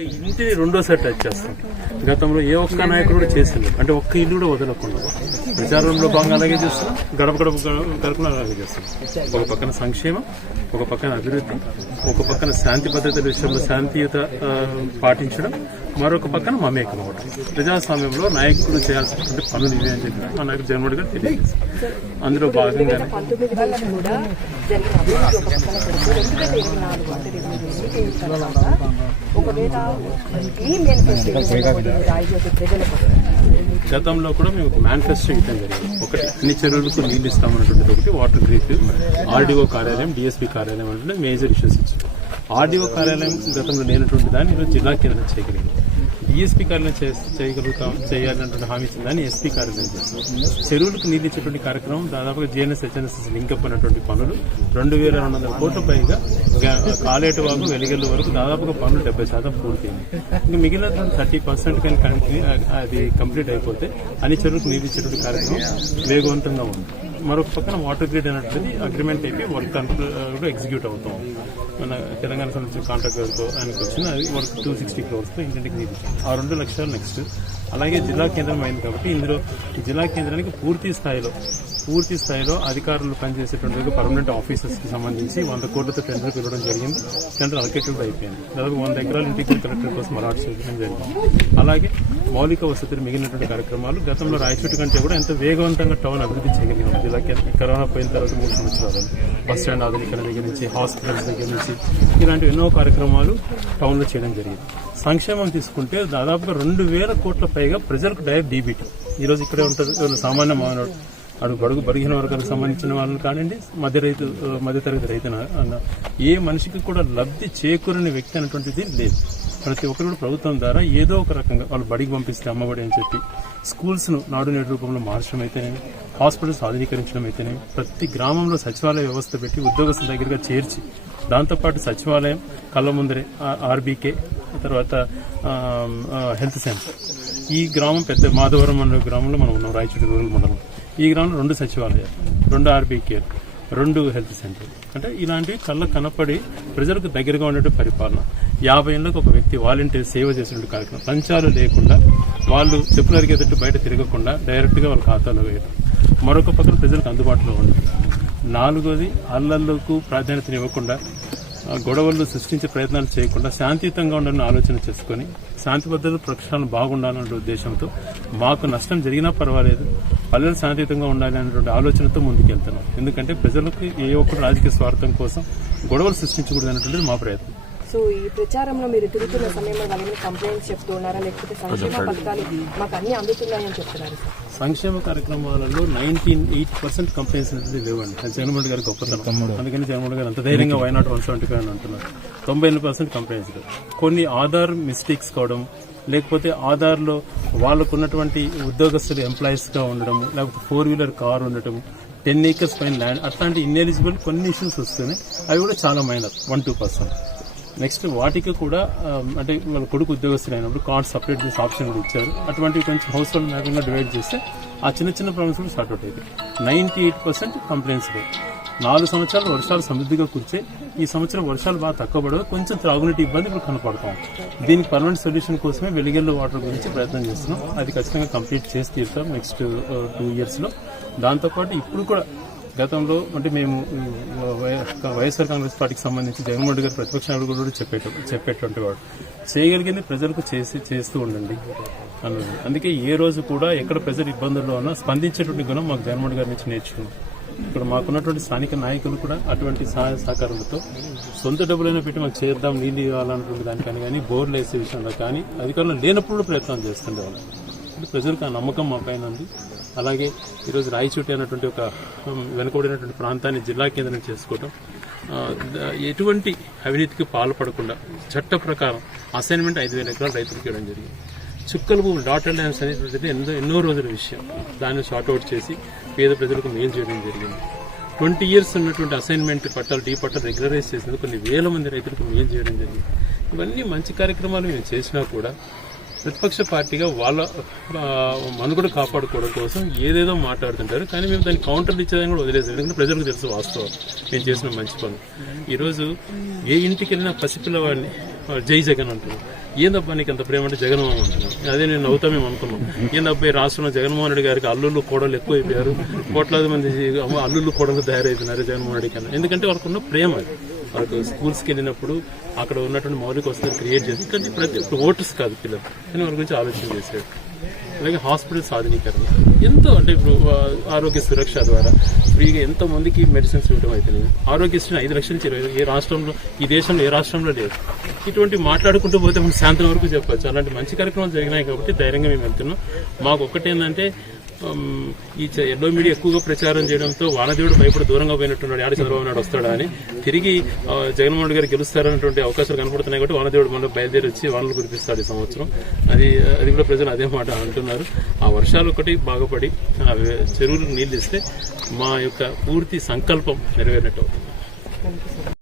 ఇంటిని రెండోసారి టచ్ చేస్తాం. గతంలో ఏ ఒక్క నాయకుడు కూడా చేసింది అంటే ఒక్క ఇల్లు కూడా వదలకుండా. ప్రచారంలో భాగంగా అలాగే చేస్తున్నాం. గడప గడప గడపలో అలాగే చేస్తున్నాం. ఒక పక్కన సంక్షేమం ఒక పక్కన అభివృద్ధి ఒక పక్కన శాంతి భద్రతల విషయంలో శాంతియుత పాటించడం మరొక పక్కన మమేకం అవడం ప్రజాస్వామ్యంలో నాయకుడు చేయాల్సినటువంటి పనులు ఇవే అని చెప్పి మా నాయకుడు జగన్మోహన్ గారు అందులో భాగంగా గతంలో కూడా మేము ఒక మేనిఫెస్టో ఇవ్వడం జరిగింది. ఒకటి అన్ని చెరువులకు నీళ్ళు ఇస్తామన్నటువంటిది ఒకటి వాటర్ గ్రీక్ ఆర్డీఓ కార్యాలయం డిఎస్పీ కార్యాలయం అంటే మేజర్ ఇష్యూస్ ఇచ్చారు. ఆర్డీఓ కార్యాలయం గతంలో లేనటువంటి దాన్ని ఈరోజు జిల్లా కేంద్రం చేయగలిగింది. డిఎస్పీ కార్యాలయం చేయగలుగుతాం చేయాలన్నటువంటి హామీ ఇచ్చిందని ఎస్పీ కార్యాలయం చేస్తుంది చెరువులకు నీళ్ళు ఇచ్చేటువంటి కార్యక్రమం దాదాపుగా జిఎన్ఎస్ హెచ్ఎన్ఎస్ లింకప్ అయినటువంటి పనులు. రెండు వేల రెండు వందల కోట్ల పైగా గ- కాలేటి వెలిగల్లు వరకు దాదాపుగా పనులు డెబ్బై శాతం పూర్తయింది. ఇంకా మిగిలిన థర్టీ పర్సెంట్ కానీ అది కంప్లీట్ అయిపోతే అన్ని చెరువులకు నీళ్ళు ఇచ్చేటువంటి కార్యక్రమం వేగవంతంగా ఉంది. మరొక పక్కన వాటర్ గ్రిడ్ అనేది అగ్రిమెంట్ అయిపోయి వర్క్ uh, కూడా ఎగ్జిక్యూట్ అవుతాం. మన తెలంగాణ సంబంధించిన కాంట్రాక్టర్తో ఆయనకు వచ్చిన అది వర్క్ టూ సిక్స్టీ క్రోర్స్తో ఇంటింటికి నీళ్ళు ఆ రెండు లక్షలు నెక్స్ట్ అలాగే జిల్లా కేంద్రం అయింది కాబట్టి ఇందులో జిల్లా కేంద్రానికి పూర్తి స్థాయిలో పూర్తి స్థాయిలో అధికారులు పనిచేసేటువంటి పర్మనెంట్ ఆఫీసర్స్కి సంబంధించి వంద కోట్లతో టెండర్ పిలవడం జరిగింది. టెండర్ అలకేటెడ్ అయిపోయింది. దాదాపు వంద ఎకరాలు ఇంటిగ్రేట్ కలెక్టర్ కోసం అలాట్ చేయడం జరిగింది. అలాగే మౌలిక వసతులు మిగిలినటువంటి కార్యక్రమాలు గతంలో రాయచోటు కంటే కూడా ఎంత వేగవంతంగా టౌన్ అభివృద్ధి చేయగలిగాం జిల్లాకి కరోనా పోయిన తర్వాత మూడు సంవత్సరాలు. బస్ స్టాండ్ ఆధునీకరణ దగ్గర నుంచి హాస్పిటల్స్ దగ్గర నుంచి ఇలాంటి ఎన్నో కార్యక్రమాలు టౌన్లో చేయడం జరిగింది. సంక్షేమం తీసుకుంటే దాదాపుగా రెండు వేల కోట్ల పైగా ప్రజలకు డైరెక్ట్ డీబీటీ ఈరోజు ఇక్కడే ఉంటుంది. సామాన్య మానవుడు అటు బడుగు బడిగిన వర్గాలకు సంబంధించిన వాళ్ళని కానివ్వండి మధ్య రైతు మధ్యతరగతి రైతు అన్న ఏ మనిషికి కూడా లబ్ధి చేకూరని వ్యక్తి అనేటువంటిది లేదు. ప్రతి ఒక్కరు కూడా ప్రభుత్వం ద్వారా ఏదో ఒక రకంగా వాళ్ళు బడికి పంపిస్తే అమ్మఒడి అని చెప్పి స్కూల్స్ను నాడు నేడు రూపంలో మార్చడం అయితేనేమి హాస్పిటల్స్ ఆధునీకరించడం అయితేనే ప్రతి గ్రామంలో సచివాలయ వ్యవస్థ పెట్టి ఉద్యోగస్తుల దగ్గరగా చేర్చి దాంతోపాటు సచివాలయం కళ్ళ ముందరే ఆర్బీకే తర్వాత హెల్త్ సెంటర్. ఈ గ్రామం పెద్ద మాధవరం అనే గ్రామంలో మనం ఉన్నాం రాయచూటి రూరల్ మండలం. ఈ గ్రామంలో రెండు సచివాలయాలు రెండు ఆర్బీ కేర్ రెండు హెల్త్ సెంటర్. అంటే ఇలాంటివి కళ్ళ కనపడి ప్రజలకు దగ్గరగా ఉండేటువంటి పరిపాలన. యాభై ఏళ్ళకు ఒక వ్యక్తి వాలంటీర్ సేవ చేసినట్టు కార్యక్రమం. లంచాలు లేకుండా వాళ్ళు చెప్పులు అరిగేటట్టు బయట తిరగకుండా డైరెక్ట్గా వాళ్ళ ఖాతాలో వేయడం. మరొక పక్కన ప్రజలకు అందుబాటులో ఉండడం. నాలుగోది అల్లర్లకు ప్రాధాన్యతనివ్వకుండా గొడవలు సృష్టించే ప్రయత్నాలు చేయకుండా శాంతియుతంగా ఉండాలని ఆలోచన చేసుకుని శాంతి భద్రత ప్రక్షాళన బాగుండాలనే ఉద్దేశంతో మాకు నష్టం జరిగినా పర్వాలేదు పల్లెలు శాంతియుతంగా ఉండాలి అనేటువంటి ఆలోచనతో ముందుకెళ్తున్నాం. ఎందుకంటే ప్రజలకు ఏ ఒక్కరు రాజకీయ స్వార్థం కోసం గొడవలు సృష్టించకూడదు అనేటువంటిది మా ప్రయత్నం. సో ఈ ప్రచారంలో మీరు తిరుగుతున్న సమయంలో వాళ్ళని కంప్లైంట్స్ చెప్తూ ఉన్నారా? లేకపోతే సంక్షేమ పథకాలు మాకు అన్ని అందుతున్నాయని చెప్తున్నారు సంక్షేమ కార్యక్రమాలలో నైన్టీన్ ఎయిట్ పర్సెంట్ కంప్లైంట్స్ అనేది లేవండి. అది జగన్మోహన్ గారి గొప్పతనం. అందుకని జగన్మోహన్ గారు అంత ధైర్యంగా వైనాట్ వన్ సెవెంటీ ఫైవ్ అని అంటున్నారు. తొంభై ఎనిమిది పర్సెంట్ కంప్లైంట్స్ కొన్ని ఆధార్ మిస్టేక్స్ కావడం లేకపోతే ఆధార్లో వాళ్ళకు ఉన్నటువంటి ఉద్యోగస్తులు ఎంప్లాయీస్గా ఉండడం లేకపోతే ఫోర్ వీలర్ కార్ ఉండటం టెన్ ఏకర్స్ పైన ల్యాండ్ అట్లాంటి ఇన్ఎలిజిబుల్ కొన్ని ఇష్యూస్ వస్తున్నాయి అవి కూడా చాలా minor one two percent. Next వాటికి కూడా అంటే వాళ్ళ కొడుకు ఉద్యోగస్తులు అయినప్పుడు కార్డ్ సపరేట్ చేసి ఆప్షన్ కూడా ఇచ్చారు. అటువంటివి కొంచెం హౌస్ హోల్డ్ మ్యాపింగ్గా డివైడ్ చేస్తే ఆ చిన్న చిన్న ప్రాబ్లమ్స్ కూడా సార్ట్ అవుట్ అవుతాయి. నైన్టీ ఎయిట్ పర్సెంట్ కంప్లైంట్స్ నాలుగు సంవత్సరాలు వర్షాలు సమృద్ధిగా కురిచే ఈ సంవత్సరం వర్షాలు బాగా తక్కువ పడవు కొంచెం త్రాగునీటి ఇబ్బంది ఇప్పుడు కనపడతాం. దీనికి పర్మనెంట్ సొల్యూషన్ కోసమే వెలిగెల్లో వాటర్ గురించి ప్రయత్నం చేస్తున్నాం. అది ఖచ్చితంగా కంప్లీట్ చేసి తీరుతాం నెక్స్ట్ టూ uh, ఇయర్స్లో దాంతోపాటు ఇప్పుడు కూడా గతంలో అంటే మేము వైఎస్ఆర్ కాంగ్రెస్ పార్టీకి సంబంధించి జగన్మోహన్ రెడ్డి గారు ప్రతిపక్ష నాయకుడు కూడా చెప్పేట చెప్పేటువంటి వాడు. చేయగలిగింది ప్రజలకు చేసి చేస్తూ ఉండండి అన్నది. అందుకే ఏ రోజు కూడా ఎక్కడ ప్రజలు ఇబ్బందుల్లో ఉన్నా స్పందించేటువంటి గుణం మాకు జగన్మోహన్ గారి నుంచి నేర్చుకున్నాం. ఇక్కడ మాకున్నటువంటి స్థానిక నాయకులు కూడా అటువంటి సహాయ సహకారాలతో సొంత డబ్బులైనా పెట్టి మాకు చేద్దాం నీళ్ళు ఇవ్వాలన్నటువంటి దానికని కానీ బోర్లు వేసే విషయంలో కానీ అధికారులు లేనప్పుడు కూడా ప్రయత్నాలు చేస్తుండేవాళ్ళు. ప్రజలకు ఆ నమ్మకం మా పైన ఉంది. అలాగే ఈరోజు రాయచోటి అనేటువంటి ఒక ఉమ్, వెనుకబడినటువంటి ప్రాంతాన్ని జిల్లా కేంద్రం చేసుకోవటం ఎటువంటి అవినీతికి పాల్పడకుండా చట్ట ప్రకారం అసైన్మెంట్ ఐదు వేల ఎకరాలు రైతులకు ఇవ్వడం జరిగింది. చుక్కల భూములు డాటర్ ల్యాండ్స్ అనేటువంటిది ఎన్నో ఎన్నో రోజుల విషయం. దాన్ని షార్ట్అవుట్ చేసి పేద ప్రజలకు మేలు చేయడం జరిగింది. ట్వంటీ ఇయర్స్ ఉన్నటువంటి అసైన్మెంట్ పట్టాలు డీ పట్టాలు రెగ్యులరైజ్ చేసినందుకు కొన్ని వేల మంది రైతులకు మేలు చేయడం జరిగింది. ఇవన్నీ మంచి కార్యక్రమాలు మేము చేసినా కూడా ప్రతిపక్ష పార్టీగా వాళ్ళ మనుగడ కాపాడుకోవడం కోసం ఏదేదో మాట్లాడుతుంటారు. కానీ మేము దాన్ని కౌంటర్ ఇచ్చేదాన్ని కూడా వదిలేసాం. ఎందుకంటే ప్రజలకు తెలుసు వాస్తవం. మేము చేసిన మంచి పనులు ఈరోజు ఏ ఇంటికి వెళ్ళినా పసిపిల్లవాడిని జై జగన్ అంటున్నారు ఏందబ్బా నీకు అంత ప్రేమ అంటే జగన్మోహన్ అంటున్నాను అదే నేను నవ్వుతా మేము అనుకున్నాం. ఏందబ్బా ఈ రాష్ట్రంలో జగన్మోహన్ రెడ్డి గారికి అల్లుళ్ళు కోడలు ఎక్కువైపోయారు. కోట్లాది మంది అల్లుళ్ళు కోడలు తయారైతున్నారు జగన్మోహన్ రెడ్డి కన్నా. ఎందుకంటే వాళ్ళకున్న ప్రేమ అది. వాళ్ళకు స్కూల్స్కి వెళ్ళినప్పుడు అక్కడ ఉన్నటువంటి మౌలిక వసతులు క్రియేట్ చేసి కానీ ప్రతి ఒక్క ఓటర్స్ కాదు పిల్లలు. కానీ వాళ్ళ గురించి ఆలోచన చేశాడు. అలాగే హాస్పిటల్ ఆధునీకరణ ఎంతో అంటే ఇప్పుడు ఆరోగ్య సురక్ష ద్వారా ఫ్రీగా ఎంతో మందికి మెడిసిన్స్ ఇవ్వడం అయితే ఆరోగ్యశ్రీ ఐదు లక్షల నుంచి ఇరవై ఏ రాష్ట్రంలో ఈ దేశంలో ఏ రాష్ట్రంలో లేదు. ఇటువంటి మాట్లాడుకుంటూ పోతే మనం సాయంత్రం వరకు చెప్పచ్చు. అలాంటి మంచి కార్యక్రమాలు జరిగినాయి కాబట్టి ధైర్యంగా మేము వెళ్తున్నాం. మాకు ఒక్కటేంటంటే ఈ చ- ఎల్లో మీడియా ఎక్కువగా ప్రచారం చేయడంతో వానదేవుడు భయపడి దూరంగా పోయినట్టున్నాడు. ఆడ చంద్రబాబు నాయుడు వస్తాడా అని తిరిగి జగన్మోహన్ గారు గెలుస్తారన్నటువంటి అవకాశాలు కనపడుతున్నాయి కాబట్టి వానదేవుడు మనలో బయలుదేరి వచ్చి వానలు కురిపిస్తాడు ఈ సంవత్సరం. అది అది కూడా ప్రజలు అదే మాట అంటున్నారు. ఆ వర్షాలు ఒకటి బాగుపడి ఆ చెరువులకు నీళ్ళు ఇస్తే మా యొక్క పూర్తి సంకల్పం నెరవేరినట్టు అవుతుంది.